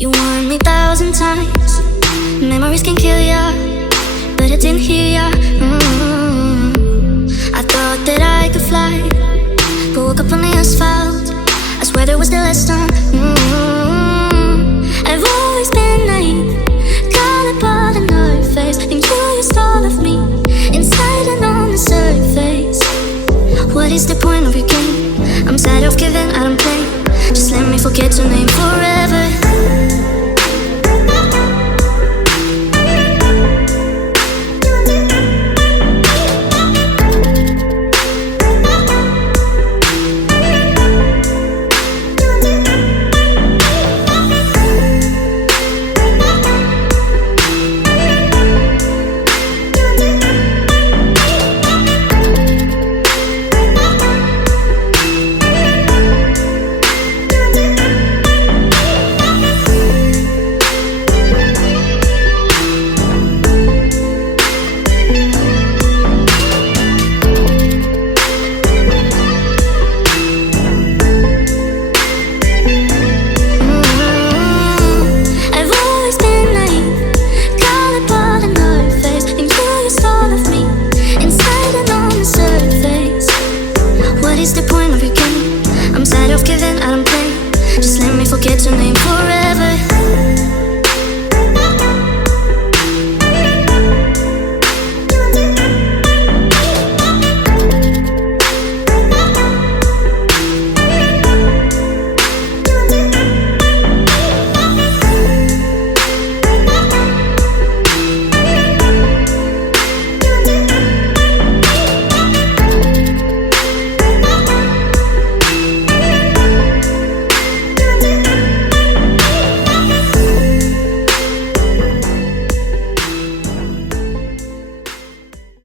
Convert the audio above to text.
You warned me 1,000 times. Memories can kill ya, but I didn't hear ya. I thought that I could fly, but woke up on the asphalt. I swear there was still less time. I've always been naive, caught up in our face, and you used all of me, inside and on the surface. What is the point of your game? I'm tired of giving, I don't play. Just let me forget your name forever.